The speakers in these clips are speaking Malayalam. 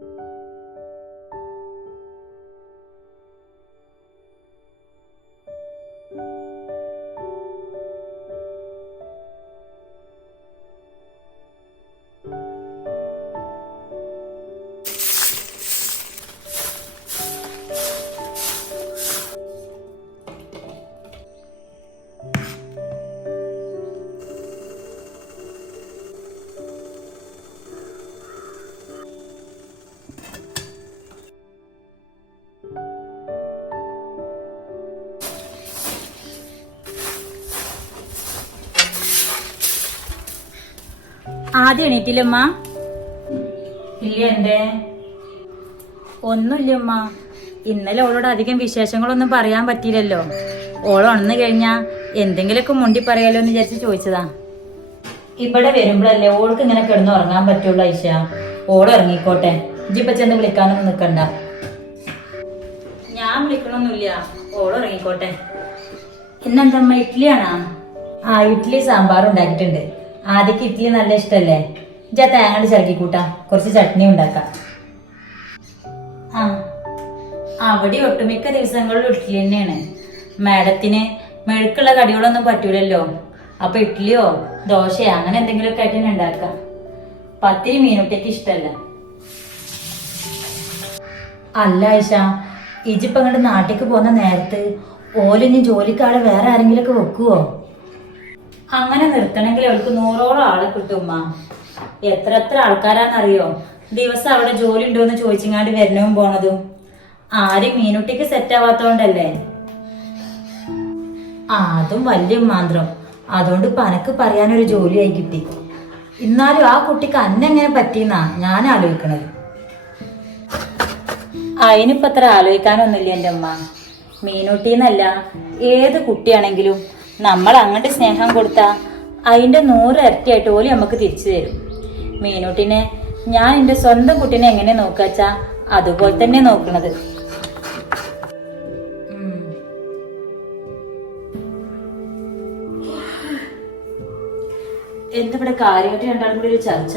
you ആദ്യം എണീറ്റില്ലമ്മ ഇല്ല എന്റെ ഒന്നുമില്ലമ്മ. ഇന്നലെ ഓളോട് അധികം വിശേഷങ്ങളൊന്നും പറയാൻ പറ്റിയില്ലല്ലോ. ഓൾ ഉണന്നു കഴിഞ്ഞാ എന്തെങ്കിലുമൊക്കെ മുണ്ടി പറയാലോ എന്ന് വിചാരിച്ച് ചോദിച്ചതാ. ഇവിടെ വരുമ്പോഴല്ലേ ഓൾക്ക് ഇങ്ങനെ കിടന്ന് ഉറങ്ങാൻ പറ്റുള്ളൂ ഐഷ ഓൾ ഇറങ്ങിക്കോട്ടെ ഇജിപ്പ ചെന്ന് വിളിക്കാനൊന്നും നിക്കണ്ട. ഞാൻ വിളിക്കണമൊന്നുമില്ല ഓൾ ഇറങ്ങിക്കോട്ടെ ഇന്നെന്തമ്മ ഇഡ്ഡലിയാണാ? ആ ഇഡ്ഡലി സാമ്പാർ ഉണ്ടാക്കിയിട്ടുണ്ട്. ആദ്യക്ക് ഇഡ്ഡലി നല്ല ഇഷ്ടല്ലേ? ഇജാ തേങ്ങ ചിറക്കി കൂട്ടാ കുറച്ച് ചട്നി ഉണ്ടാക്കാം. ആ. അവിടെ ഒട്ടുമിക്ക ദിവസങ്ങളിലും ഇഡ്ഡലി തന്നെയാണ്. മാഡത്തിന് മെഴുക്കുള്ള കടികളൊന്നും പറ്റൂലല്ലോ. അപ്പൊ ഇഡ്ഡലിയോ ദോശയോ അങ്ങനെ എന്തെങ്കിലുമൊക്കെ ആയിട്ട് ഉണ്ടാക്കാം. പത്തിരി മീനുട്ടിക്ക് ഇഷ്ടല്ല. അല്ല ഐഷ ഇജിപ്പ നാട്ടിലേക്ക് പോകുന്ന നേരത്ത് ഓലിനി ജോലിക്കാളെ വേറെ ആരെങ്കിലൊക്കെ വെക്കുവോ? അങ്ങനെ നിർത്തണമെങ്കിൽ അവൾക്ക് നൂറോളം ആളെ കിട്ടുമ്മ എത്ര എത്ര ആൾക്കാരാന്നറിയോ ദിവസം അവിടെ ജോലി ഉണ്ടോന്ന് ചോദിച്ചിങ്ങാണ്ട് വരണവും പോണതും. ആരും മീനുട്ടിക്ക് സെറ്റ് ആവാത്തോണ്ടല്ലേ? അതും വലിയ മാന്ത്രം അതുകൊണ്ട് പനക്ക് പറയാനൊരു ജോലിയായി കിട്ടി. എന്നാലും ആ കുട്ടിക്ക് അന്നെങ്ങനെ പറ്റിയെന്നാ ഞാൻ ആലോചിക്കണത്. അതിനിപ്പത്ര ആലോചിക്കാനൊന്നുമില്ല എന്റെ അമ്മ മീനുട്ടിന്നല്ല ഏത് കുട്ടിയാണെങ്കിലും. നമ്മൾ അങ്ങോട്ട് സ്നേഹം കൊടുത്താൽ അതിന്റെ നൂറ് ഇരട്ടിയായിട്ട് ഓലി നമുക്ക് തിരിച്ചു തരും. മീനുട്ടിനെ ഞാൻ എന്റെ സ്വന്തം കുട്ടീനെ എങ്ങനെ നോക്കാച്ചാ അതുപോലെ തന്നെ നോക്കണത്. എന്താ എന്തിവിടെ കാര്യമായിട്ട് രണ്ടാളും കൂടി ഒരു ചർച്ച?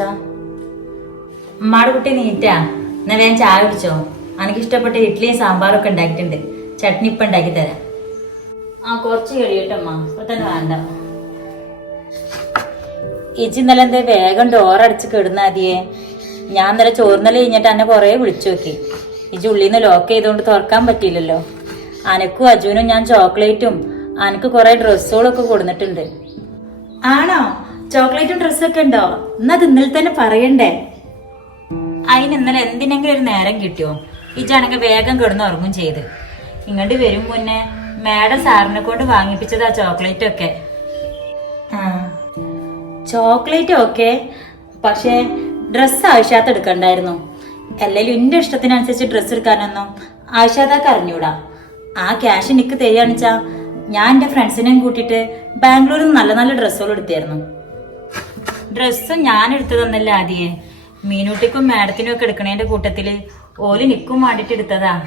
ഉമ്മാടെ കുട്ടി നീറ്റാ. എന്നാ വേഗം ചായ കുടിച്ചോ? എനിക്ക് ഇഷ്ടപ്പെട്ട ഇഡ്ഡലിയും സാമ്പാറും ഒക്കെ ഉണ്ടാക്കിയിട്ടുണ്ട്. ചട്നി ഇപ്പൊ ഉണ്ടാക്കി തരാം ആ കുറച്ച് കഴിയട്ടമ്മ. ഇപ്പൊ തന്നെ വേണ്ട. ഇജി ഇന്നലെ എന്തേ വേഗം ഡോറടച്ച് കിടന്നാതിയേ ഞാൻ ഇന്നലെ ചോറിന്നലെ കഴിഞ്ഞിട്ട് എന്നെ കൊറേ വിളിച്ചു നോക്കി. ഇജി ഉള്ളിൽ നിന്ന് ലോക്ക് ചെയ്തുകൊണ്ട് തുറക്കാൻ പറ്റിയില്ലല്ലോ. അനക്കും അജുനും ഞാൻ ചോക്ലേറ്റും അനക്ക് കുറെ ഡ്രസ്സുകളൊക്കെ കൊടുന്നിട്ടുണ്ട്. ആണോ? ചോക്ലേറ്റും ഡ്രസ്സൊക്കെ ഉണ്ടോ? എന്നാ ഇന്നലെ തന്നെ പറയണ്ടേ. അതിന് ഇന്നലെ എന്തിനെങ്കിലും ഒരു നേരം കിട്ടിയോ? ഇജാണെങ്കിൽ വേഗം കിടന്ന് ഉറങ്ങും ചെയ്ത്. ഇങ്ങോട്ട് വരും മുന്നേ മാഡം സാറിനെ കൊണ്ട് വാങ്ങിപ്പിച്ചതാ ചോക്ലേറ്റ് ഒക്കെ. ചോക്ലേറ്റ് ഒക്കെ പക്ഷേ ഡ്രസ്സ് ആവശ്യാത്ത എടുക്കണ്ടായിരുന്നു. അല്ലെങ്കിൽ എന്റെ ഇഷ്ടത്തിനനുസരിച്ച് ഡ്രസ്സ് എടുക്കാനൊന്നും ആവശ്യാതാക്ക് അറിഞ്ഞൂടാ. ആ ക്യാഷ് എനിക്ക് തരികയാണെച്ചാ ഞാൻ എന്റെ ഫ്രണ്ട്സിനെയും കൂട്ടിയിട്ട് ബാംഗ്ലൂരിൽ നല്ല നല്ല ഡ്രസ്സുകൾ എടുത്തായിരുന്നു ഡ്രസ്സ് ഞാൻ എടുത്തതൊന്നല്ല ആദ്യേ. മീനൂട്ടിക്കും മാഡത്തിനും ഒക്കെ എടുക്കണേന്റെ കൂട്ടത്തിൽ ഓൽ നിക്കും വേണ്ടിട്ട് എടുത്തതാ.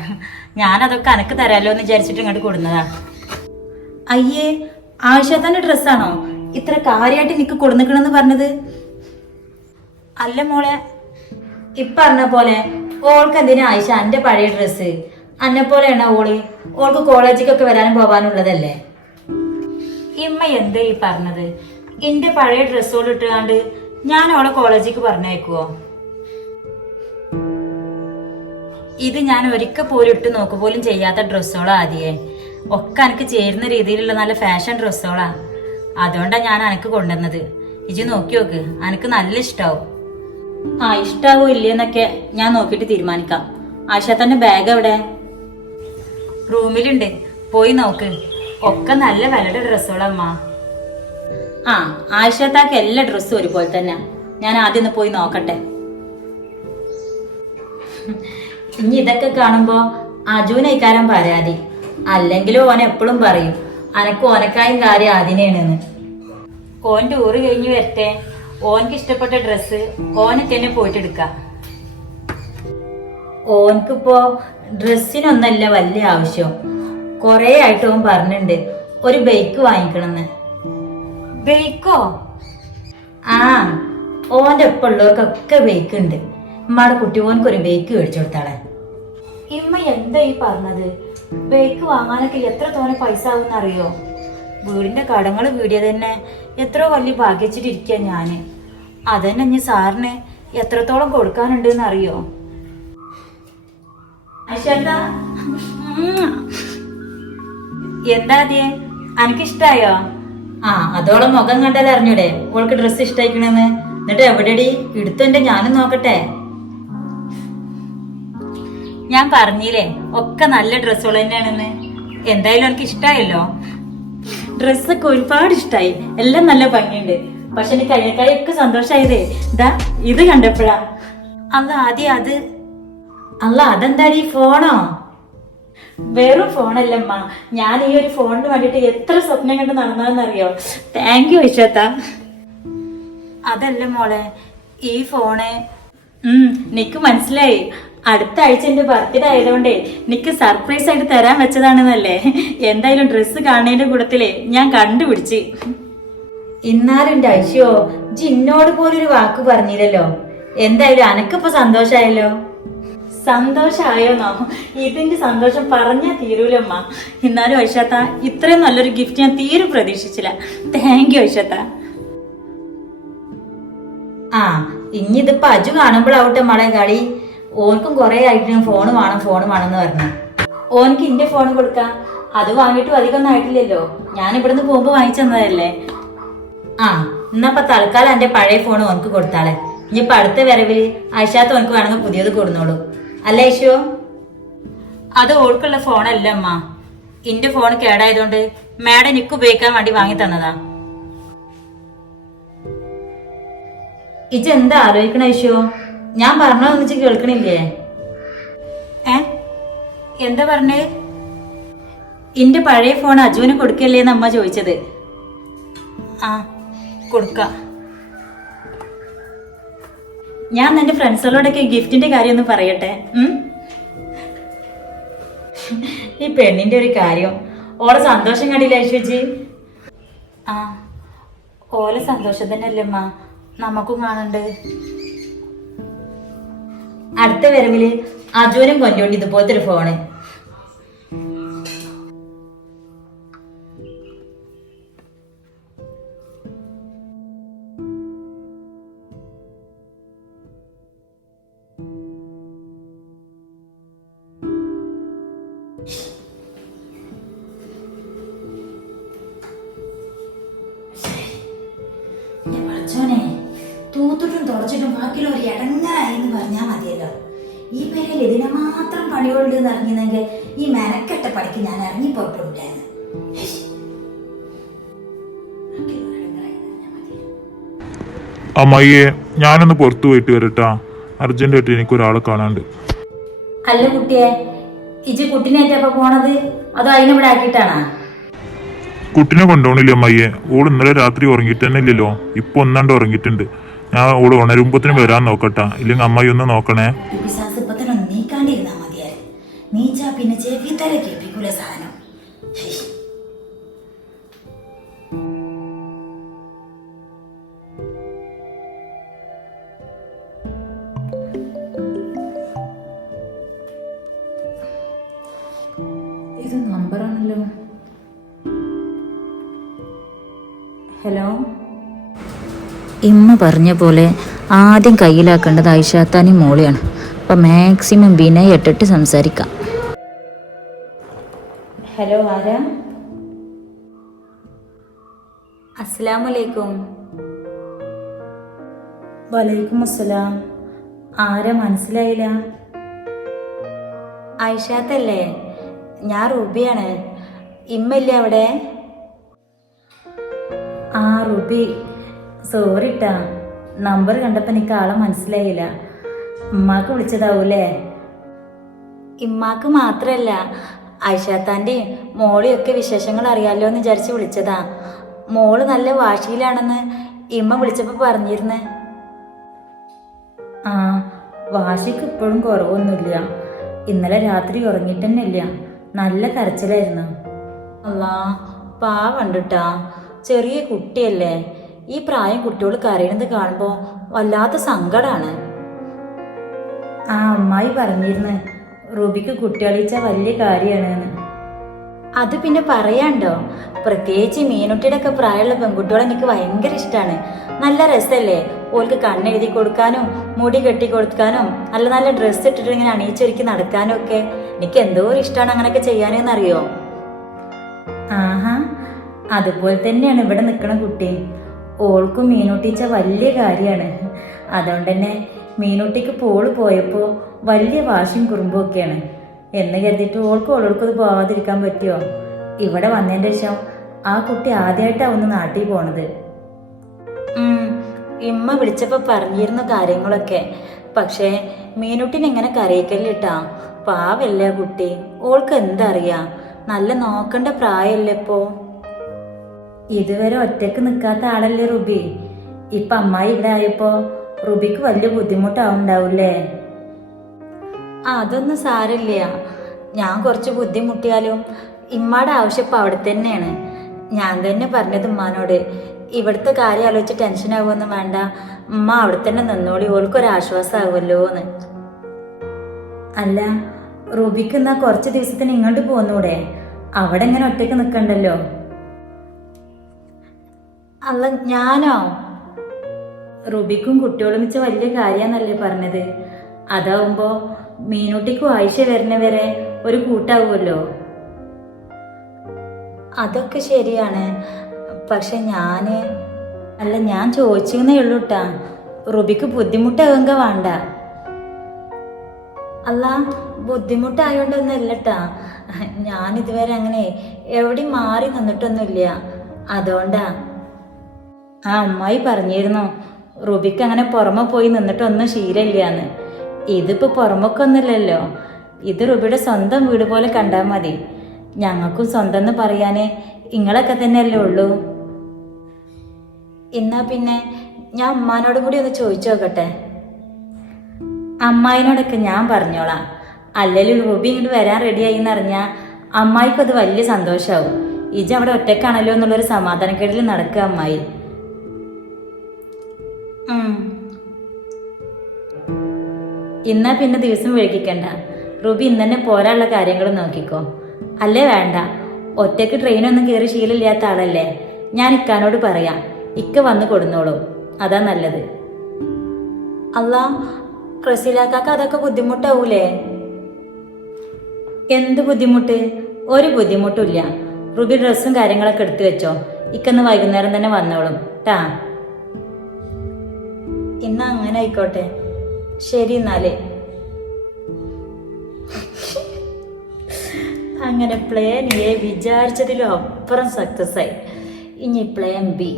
ഞാൻ അതൊക്കെ അനക്ക് തരാലോ എന്ന് വിചാരിച്ചിട്ട് ഇങ്ങോട്ട് കൊടുന്നതാ. അയ്യേ ആവശ്യത്തിന്റെ ഡ്രസ്സാണോ? ഇത്ര കാര്യമായിട്ട് നിക്ക് കൊടുന്നിക്കണെന്ന് പറഞ്ഞത്? അല്ല മോളെ ഇപ്പറഞ്ഞ പോലെ ഓൾക്ക് എന്തിനാ ആയിഷ എന്റെ പഴയ ഡ്രസ്സ്? അന്നെ പോലെയാണ് ഓൾ? ഓൾക്ക് കോളേജിലേക്കൊക്കെ വരാനും പോവാനുള്ളതല്ലേ? ഇമ്മ എന്താ ഈ പറഞ്ഞത്? എന്റെ പഴയ ഡ്രസ്സുകൾ ഇട്ടുകാണ്ട് ഞാൻ അവളെ കോളേജിലേക്ക് പറഞ്ഞയക്കുവോ? ഇത് ഞാൻ ഒരിക്കൽ പോലും ഇട്ട് നോക്കു പോലും ചെയ്യാത്ത ഡ്രസ്സുകളാ ആദ്യേ. ഒക്കെ എനിക്ക് ചേരുന്ന രീതിയിലുള്ള നല്ല ഫാഷൻ ഡ്രസ്സുകളാ. അതുകൊണ്ടാ ഞാൻ എനിക്ക് കൊണ്ടുവന്നത്. ഇജ് നോക്കി നോക്ക്. എനിക്ക് നല്ല ഇഷ്ടാവും. ആ ഇഷ്ടാവോ ഇല്ലേന്നൊക്കെ ഞാൻ നോക്കിയിട്ട് തീരുമാനിക്കാം. ആശ തന്നെ ബാഗ് എവിടെ? റൂമിലുണ്ട്. പോയി നോക്ക്. ഒക്കെ നല്ല വിലയുടെ ഡ്രസ്സുകളമ്മ ആ ആയിഷത്താക്ക് എല്ലാ ഡ്രസ്സും ഒരുപോലെ തന്നെ. ഞാൻ ആദ്യം ഒന്ന് പോയി നോക്കട്ടെ. ഇനി ഇതൊക്കെ കാണുമ്പോ അജുനയിക്കാരൻ പരാതി അല്ലെങ്കിലും ഓൻ എപ്പോഴും പറയും അനക്ക് ഓനക്കായും കാര്യം അതിനെയാണെന്ന് ഓൻ ടൂറ് കഴിഞ്ഞ് വരട്ടെ. ഓനക്ക് ഇഷ്ടപ്പെട്ട ഡ്രസ്സ് ഓനൊക്കെ തന്നെ പോയിട്ട് എടുക്കാം. ഓനക്കിപ്പോ ഡ്രസ്സിനൊന്നല്ല വലിയ ആവശ്യം. കൊറേ ആയിട്ട് ഓൻ പറഞ്ഞിട്ടുണ്ട് ഒരു ബൈക്ക് വാങ്ങിക്കണമെന്ന് ബൈക്കോ ആ ഓന്റെ ഒപ്പം ഉള്ളവർക്കൊക്കെ ബൈക്ക് ഉണ്ട് ഉമ്മയുടെ കുട്ടിമോനക്ക് ഒരു ബേക്ക് മേടിച്ചു കൊടുത്താളെ. ഇമ്മ എന്താ ഈ പറഞ്ഞത്? ബേക്ക് വാങ്ങാനൊക്കെ എത്ര തോനെ പൈസ ആവും അറിയോ വീടിന്റെ കടങ്ങൾ വീടിയ തന്നെ എത്ര വലിയ ഭാഗ്യച്ചിട്ടിരിക്കുക ഞാൻ. അതന്നെ ഇനി സാറിന് എത്രത്തോളം കൊടുക്കാനുണ്ട് അറിയോ എന്താ അതെ അനക്കിഷ്ടായോ? ആ അതോളെ മുഖം കണ്ടാൽ അറിഞ്ഞൂടെ ഓൾക്ക് ഡ്രസ്സ് ഇഷ്ടായിക്കണെന്ന്. എന്നിട്ട് എവിടെടി? എടുത്തെന്റെ ഞാനും നോക്കട്ടെ. ഞാൻ പറഞ്ഞില്ലേ ഒക്കെ നല്ല ഡ്രസ്സുകൾ തന്നെയാണെന്ന്. എന്തായാലും എനിക്ക് ഇഷ്ടമായല്ലോ ഡ്രസ്സൊക്കെ ഒരുപാട് ഇഷ്ടമായി എല്ലാം നല്ല ഭംഗിയുണ്ട്. പക്ഷെ എനിക്ക് അതിനേക്കാളൊക്കെ സന്തോഷമായതേ ഇതാ ഇത് കണ്ടപ്പോഴാ. അല്ല ആദ്യം അത്. അല്ല അതെന്താടി ഫോണോ? വെറും ഫോണല്ലമ്മ. ഞാൻ ഈ ഒരു ഫോണിന് വേണ്ടിയിട്ട് എത്ര സ്വപ്നം കണ്ട് നടന്നതെന്നറിയോ? താങ്ക് യു വിശ്വത്ത അതല്ല മോളെ ഈ ഫോണ്. ഉം നിക്ക് മനസ്സിലായി. അടുത്ത ആഴ്ച എന്റെ ബർത്ത്ഡേ ആയതുകൊണ്ടേ നിക്ക് സർപ്രൈസ് ആയിട്ട് തരാൻ വെച്ചതാണെന്നല്ലേ? എന്തായാലും ഡ്രസ്സ് കാണുന്നതിന്റെ കൂട്ടത്തിലേ ഞാൻ കണ്ടുപിടിച്ച്. ഇന്നാലും എന്റെ ഐശ്യോ ജിന്നോട് പോലൊരു വാക്ക് പറഞ്ഞില്ലല്ലോ. എന്തായാലും അനക്കിപ്പോ സന്തോഷായല്ലോ? സന്തോഷമായോന്നോ ഇതിന്റെ സന്തോഷം പറഞ്ഞാ തീരൂലമ്മ എന്നാലും ഐഷത്ത ഇത്രയും നല്ലൊരു ഗിഫ്റ്റ് ഞാൻ തീരെ പ്രതീക്ഷിച്ചില്ല. താങ്ക് യു ഐഷത്ത ആ ഇനി ഇതിപ്പോ അജു കാണുമ്പോഴാവട്ടെ മളെ കളി ഓർക്കും കുറെ ആയിട്ട് ഞാൻ ഫോൺ വേണം ഫോൺ വേണം എന്ന് പറഞ്ഞു. ഓനക്ക് ഇന്റെ ഫോൺ കൊടുക്കാം അത് വാങ്ങിയിട്ടും അധികമൊന്നും ആയിട്ടില്ലല്ലോ. ഞാൻ ഇവിടുന്ന് പോകുമ്പോ വാങ്ങിച്ചു തന്നതല്ലേ? ആ എന്നപ്പൊ തൽക്കാലം എന്റെ പഴയ ഫോൺ ഓനക്ക് കൊടുത്താളെ. ഇനിയിപ്പൊ അടുത്ത വരവിൽ ആയിഷാത്ത് ഓനക്ക് വേണമെങ്കിൽ പുതിയത് കൊടുന്നോളൂ. അല്ല ഐശോ? അത് ഓൾക്കുള്ള ഫോണല്ല അമ്മ. ഇന്റെ ഫോൺ കേടായതുകൊണ്ട് മാഡം എനിക്ക് ഉപയോഗിക്കാൻ വേണ്ടി വാങ്ങി തന്നതാ. ഇജ് എന്താ ആലോചിക്കണ ഐശോ? ഞാൻ പറഞ്ഞു ഇജ്ജ് കേൾക്കണില്ലേ? ഏ? എന്താ പറഞ്ഞേ? എന്റെ പഴയ ഫോൺ അജുവിന് കൊടുക്കല്ലേന്ന് അമ്മ ചോദിച്ചത്. ആ കൊടുക്ക. ഞാൻ എന്റെ ഫ്രണ്ട്സുകളോടൊക്കെ ഗിഫ്റ്റിന്റെ കാര്യം ഒന്ന് പറയട്ടെ ഈ പെണ്ണിന്റെ ഒരു കാര്യം. ഓളെ സന്തോഷം കണ്ടില്ല ഐശ്വജി ആ ഓല സന്തോഷം തന്നെയല്ലേ അമ്മ നമുക്കും കാണണ്ട്. അടുത്ത വരവിൽ അജുനും കൊണ്ടോണ്ട് ഇതുപോലത്തെ ഒരു ഫോണ് തൂത്തിട്ടും തുടച്ചിട്ടും ബാക്കിയുള്ള ഒരു മതിയല്ലോ ഈ പേരിൽ ഇതിനെ മാത്രം പണികളുണ്ട് എന്ന് അറിഞ്ഞിരുന്നെങ്കിൽ ഈ മെനക്കെട്ട പണിക്ക് ഞാൻ ഇറങ്ങി അമ്മയെ ഞാനൊന്ന് പുറത്തു പോയിട്ട് വരട്ടാ. അർജന്റായിട്ട് എനിക്ക് ഒരാളെ കാണാണ്ട് അല്ല കുട്ടിയെ ഇജ് കുട്ടിനേറ്റപ്പോ പോണത്? അതോ അതിനെ ഇവിടെ ആക്കിയിട്ടാണാ? കുട്ടിനെ കൊണ്ടുപോകണില്ല അമ്മയെ ഓൾ ഇന്നലെ രാത്രി ഉറങ്ങിയിട്ട് തന്നെ ഇല്ലല്ലോ ഇപ്പൊ ഒന്നാണ്ട് ഉറങ്ങിയിട്ടുണ്ട്. ഞാൻ ഓൾ ഉണരുമ്പത്തിന് വരാൻ നോക്കട്ടാ. ഇല്ലെങ്കിൽ അമ്മായി ഒന്ന് നോക്കണേ. ഇത് നമ്പറാണല്ലോ. ഹലോ? ഇമ്മ പറഞ്ഞ പോലെ ആദ്യം കയ്യിലാക്കേണ്ടത് ഐഷാത്താനി മോളിയാണ്. അപ്പം മാക്സിമം വിനയ ഇട്ടിട്ട് സംസാരിക്കാം. ഹലോ ആരാ? അസ്സലാമലൈക്കും വലൈക്കും അസ്സലാം. ആരാ മനസ്സിലായില്ല? ഐഷാത്തല്ലേ? ഞാൻ റൂബിയാണ്. ഇമ്മല്ലേ അവിടെ? ആ റുബി. സോറി ട്ടാ നമ്പർ കണ്ടപ്പോൾ എനിക്ക് ആളെ മനസ്സിലായില്ല. ഉമ്മാക്ക് വിളിച്ചതാവൂലേ? ഇമ്മാക്ക് മാത്രല്ല ഐഷാത്താന്റെ മോളിയൊക്കെ വിശേഷങ്ങൾ അറിയാലോ എന്ന് വിചാരിച്ച് വിളിച്ചതാ. മോൾ നല്ല വാശിയിലാണെന്ന് ഇമ്മ വിളിച്ചപ്പോൾ പറഞ്ഞിരുന്നു. ആ വാശിക്ക് ഇപ്പോഴും കുറവൊന്നുമില്ല. ഇന്നലെ രാത്രി ഉറങ്ങിട്ട് തന്നെ ഇല്ല നല്ല കരച്ചിലായിരുന്നു. അല്ലാ പാവണ്ടിട്ടാ ചെറിയ കുട്ടിയല്ലേ? ഈ പ്രായം കുട്ടികൾ കരയണത് കാണുമ്പോൾ വല്ലാത്ത സങ്കടാണ്. ആ അമ്മായി പറഞ്ഞിരുന്നു റൂബിക്ക് കുട്ടികളിച്ച വലിയ കാര്യമാണ് അത് പിന്നെ പറയാണ്ടോ? പ്രത്യേകിച്ച് മീനുട്ടിയുടെ ഒക്കെ പ്രായമുള്ള പെൺകുട്ടികളെ എനിക്ക് ഭയങ്കര ഇഷ്ടമാണ് നല്ല രസമല്ലേ ഓൾക്ക് കണ്ണെഴുതി കൊടുക്കാനും മുടി കെട്ടി കൊടുക്കാനും നല്ല നല്ല ഡ്രസ്സ് ഇട്ടിട്ട് ഇങ്ങനെ അണിയിച്ചൊരുക്കി നടക്കാനും ഒക്കെ എനിക്ക് എന്തോ ഒരു ഇഷ്ടമാണ് അങ്ങനെയൊക്കെ ചെയ്യാനെന്നറിയോ? ആഹാ അതുപോലെ തന്നെയാണ് ഇവിടെ നിൽക്കണ കുട്ടി. ഓൾക്കും മീനുട്ടിച്ച വലിയ കാര്യമാണ്. അതുകൊണ്ട് തന്നെ മീനുട്ടിക്ക് പോൾ പോയപ്പോൾ വലിയ വാശിയും കുറുമ്പൊക്കെയാണ് എന്ന് കരുതിയിട്ട് ഓൾക്ക് ഓളോൾക്കത് പോവാതിരിക്കാൻ പറ്റുമോ ഇവിടെ വന്നതിന്റെ ശേഷം ആ കുട്ടി ആദ്യമായിട്ടാണ് ഒന്ന് നാട്ടിൽ പോണത്. ഇമ്മ വിളിച്ചപ്പോൾ പറഞ്ഞിരുന്ന കാര്യങ്ങളൊക്കെ. പക്ഷേ മീനുട്ടിനെ എങ്ങനെ കരയിക്കല്ലിട്ടാ? പാവല്ലേ കുട്ടി? ഓൾക്ക് എന്തറിയാ? നല്ല നോക്കണ്ട പ്രായമല്ലേ ഇപ്പോ? ഇതുവരെ ഒറ്റയ്ക്ക് നിൽക്കാത്ത ആളല്ലേ റുബി? ഇപ്പൊ അമ്മായി ഇവിടെ ആയപ്പോ റുബിക്ക് വലിയ ബുദ്ധിമുട്ടാവുണ്ടാവൂലേ അതൊന്നും സാരില്ല ഞാൻ കുറച്ച് ബുദ്ധിമുട്ടിയാലും ഇമ്മാടെ ആവശ്യം ഇപ്പം അവിടെ തന്നെയാണ്. ഞാൻ തന്നെ പറഞ്ഞത് ഉമ്മാനോട്. ഇവിടുത്തെ കാര്യം ആലോചിച്ച് ടെൻഷൻ ആവുമെന്ന് വേണ്ട. ഉമ്മ അവിടെ തന്നെ നിന്നോളി. ഓൾക്കൊരാശ്വാസമാകുമല്ലോ എന്ന്. അല്ല റുബിക്ക് എന്നാ കുറച്ച് ദിവസത്തിന് ഇങ്ങോട്ട് പോന്നൂടെ? അവിടെ ഇങ്ങനെ ഒറ്റയ്ക്ക് നിൽക്കണ്ടല്ലോ അല്ല ഞാനോ? റുബിക്കും കുട്ടികളും വെച്ച വലിയ കാര്യന്നല്ലേ പറഞ്ഞത്. അതാവുമ്പോ മീനുട്ടിക്കും ആയിഷ വരുന്നവരെ ഒരു കൂട്ടാവുമല്ലോ അതൊക്കെ ശരിയാണ്. പക്ഷെ ഞാൻ അല്ല ഞാൻ ചോദിച്ചെന്നേ ഉള്ളൂ ട്ടാ. റുബിക്ക് ബുദ്ധിമുട്ടാവുക വേണ്ട. അല്ല ബുദ്ധിമുട്ടായോണ്ടൊന്നല്ലട്ടാ ഞാൻ ഇതുവരെ അങ്ങനെ എവിടെയും മാറി നിന്നിട്ടൊന്നുമില്ല. അതുകൊണ്ടാ ആ അമ്മായി പറഞ്ഞിരുന്നു റുബിക്ക് അങ്ങനെ പുറമെ പോയി നിന്നിട്ടൊന്നും ശീലമില്ലാന്ന്. ഇതിപ്പോ പുറമൊക്കൊന്നുമില്ലല്ലോ ഇത് റുബിയുടെ സ്വന്തം വീട് പോലെ കണ്ടാൽ മതി. ഞങ്ങൾക്കും സ്വന്തം എന്ന് പറയാന് ഇങ്ങളൊക്കെ തന്നെയല്ലേ ഉള്ളൂ. എന്നാ പിന്നെ ഞാൻ അമ്മാനോട് കൂടി ഒന്ന് ചോദിച്ചു നോക്കട്ടെ? അമ്മായിനോടൊക്കെ ഞാൻ പറഞ്ഞോളാം. അല്ലെങ്കിൽ റുബി ഇങ്ങോട്ട് വരാൻ റെഡിയായി എന്നറിഞ്ഞാൽ അമ്മായിക്കത് വലിയ സന്തോഷമാവും ഇജ അവിടെ ഒറ്റക്കാണല്ലോ എന്നുള്ളൊരു സമാധാനക്കേടിൽ നടക്കുക അമ്മായി. ഇന്നാ പിന്നെ ദിവസം വൈകിക്കണ്ട റുബി ഇന്ന് തന്നെ പോരാനുള്ള കാര്യങ്ങൾ നോക്കിക്കോ. അല്ലേ വേണ്ട? ഒറ്റയ്ക്ക് ട്രെയിനൊന്നും കയറി ശീലമില്ലാത്ത ആളല്ലേ? ഞാൻ ഇക്കാനോട് പറയാം. ഇക്ക വന്ന് കൊടുന്നോളൂ. അതാ നല്ലത്. അല്ല ക്രസിലാക്കാക്ക് അതൊക്കെ ബുദ്ധിമുട്ടാവൂലേ? എന്ത് ബുദ്ധിമുട്ട്? ഒരു ബുദ്ധിമുട്ടില്ല റുബി ഡ്രസ്സും കാര്യങ്ങളൊക്കെ എടുത്തു വെച്ചോ. ഇക്കന്ന് വൈകുന്നേരം തന്നെ വന്നോളും. ട്ടാ. ഇന്ന് അങ്ങനെ ആയിക്കോട്ടെ. ശരി എന്നാലേ. അങ്ങനെ പ്ലാൻ എ വിചാരിച്ചതിലും അപ്പുറം സക്സസ് ആയി. ഇനി പ്ലാൻ ബി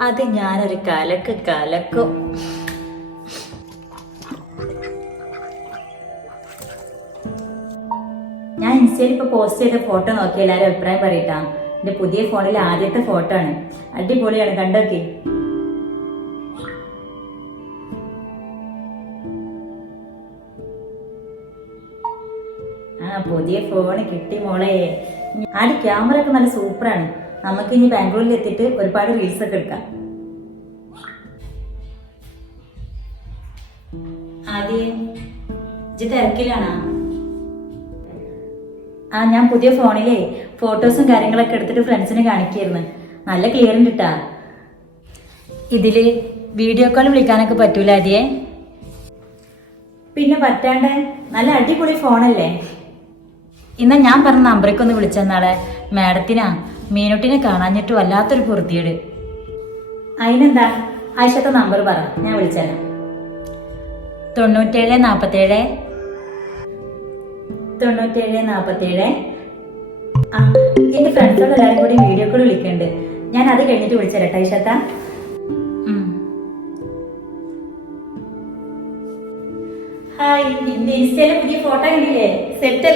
അത് ഞാനൊരു കലക്ക് കലക്കും. ഞാൻ ഇൻസ്റ്റയിൽ ഇപ്പോൾ പോസ്റ്റ് ചെയ്ത ഫോട്ടോ നോക്കി എല്ലാവരും അഭിപ്രായം പറയട്ടാ. എന്റെ പുതിയ ഫോണിൽ ആദ്യത്തെ ഫോട്ടോ ആണ്. അടിപൊളിയാണ് കണ്ടോക്കി. ആ പുതിയ ഫോൺ കിട്ടി മോളെ. ആടി ക്യാമറ ഒക്കെ നല്ല സൂപ്പറാണ് നമുക്ക് ഇനി ബാംഗ്ലൂരിൽ എത്തിയിട്ട് ഒരുപാട് റീൽസ് ഒക്കെ എടുക്കാം. ആ ഞാൻ പുതിയ ഫോണിലെ ഫോട്ടോസും കാര്യങ്ങളൊക്കെ എടുത്തിട്ട് ഫ്രണ്ട്സിന് കാണിക്കായിരുന്നു. നല്ല ക്ലിയർ ഉണ്ട് കേട്ടാ ഇതിൽ വീഡിയോ കോൾ വിളിക്കാനൊക്കെ പറ്റൂല ആദ്യേ. പിന്നെ പറ്റാണ്ട് നല്ല അടിപൊളി ഫോണല്ലേ ഇന്ന് ഞാൻ പറഞ്ഞ അമ്പ്രക്കൊന്ന് വിളിച്ചെന്നാളെ മാഡത്തിനാ മീനുട്ടിനെ കാണാഞ്ഞിട്ട് വല്ലാത്തൊരു പൊറുത്തിയേട് അതിനെന്താ ആയിഷത്തെ നമ്പർ പറ. ഞാൻ വിളിച്ചേരാം. തൊണ്ണൂറ്റേഴ് നാൽപ്പത്തേഴ് തൊണ്ണൂറ്റേഴ് നാൽപ്പത്തേഴ് ആ എന്റെ ഫ്രണ്ട്സുകൾ എല്ലാവരും കൂടി വീഡിയോ കോൾ വിളിക്കുന്നുണ്ട് ഞാൻ അത് കഴിഞ്ഞിട്ട് വിളിച്ചേരട്ടെ ഐഷത്ത. ഹായ് എന്റെ ഇൻസ്റ്റയിലെ പുതിയ ഫോട്ടോ കണ്ടില്ലേ? സെറ്റ്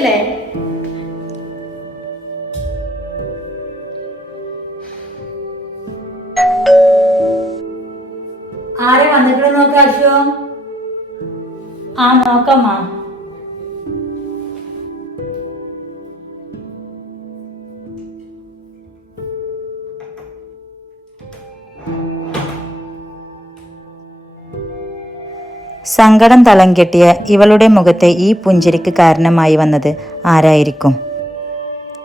ആ നോക്കമാ സങ്കടം തളം കെട്ടിയ ഇവളുടെ മുഖത്തെ ഈ പുഞ്ചിരിക്ക് കാരണമായി വന്നത് ആരായിരിക്കും?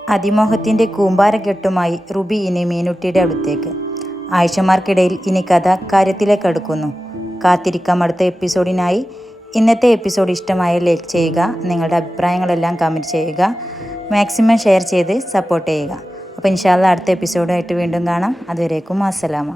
അതിമോഹത്തിന്റെ കൂമ്പാരക്കെട്ടുമായി റുബി ഇനി മീനുട്ടിയുടെ അടുത്തേക്ക്. ആയിഷമാർക്കിടയിൽ ഇനി കഥ കാര്യത്തിലേക്ക് അടുക്കുന്നു. കാത്തിരിക്കാം അടുത്ത എപ്പിസോഡിനായി ഇന്നത്തെ എപ്പിസോഡ് ഇഷ്ടമായ ലൈക്ക് ചെയ്യുക നിങ്ങളുടെ അഭിപ്രായങ്ങളെല്ലാം കമന്റ് ചെയ്യുക മാക്സിമം ഷെയർ ചെയ്ത് സപ്പോർട്ട് ചെയ്യുക. അപ്പോൾ ഇൻഷാല്ല അടുത്ത എപ്പിസോഡായിട്ട് വീണ്ടും കാണാം. അതുവരേക്കും അസ്സലാമ